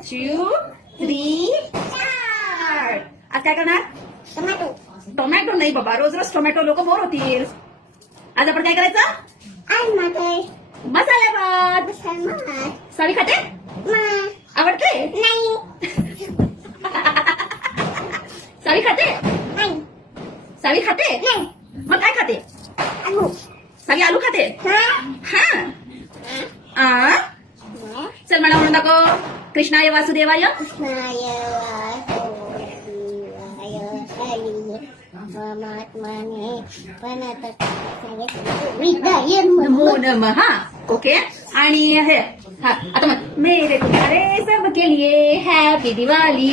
2, 3, start. आज काय करणार? टोमॅटो. टोमॅटो नाही बाबा, रोज रोज टोमॅटो लोक बोर होतील. आज आपण काय करायचं? आज मटर. मसाला भात. मसाला. सावी खाते? आवडते? नाही. सावी खाते? नाही. सावी खाते? नाही. मग काय खाते? आलू. सावी आलू खाते? हा. हा. चल मला म्हणून दाखव. कृष्णाय वासुदेवाय. कृष्णाय परमात्मने नमो नमः. ओके. आणि हे हा आता मग मेरे तुम्हारे सबके लिए हॅपी दिवाळी.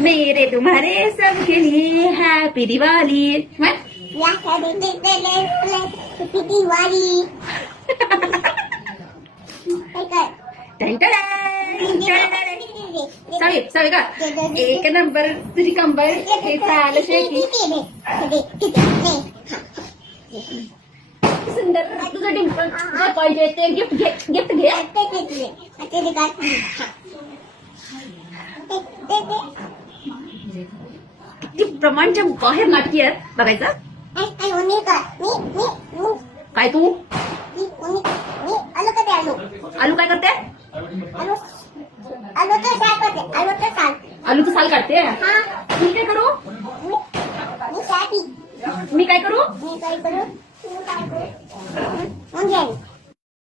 मेरे तुम्हारे सबके लिए हॅपी दिवाळी. दिवाळी. सावी सावी का एक नंबर तुझी कंबर हे चाल शेती सुंदर तुझं डिंपल जे पाहिजे ते गिफ्ट घे. गिफ्ट घे. किती प्रमाणच्या बाहेर नाटकी आहेत बघायचं. काय तू आलू काय करते? आलूचं साल काढते. मी काय करू? मी काय करू?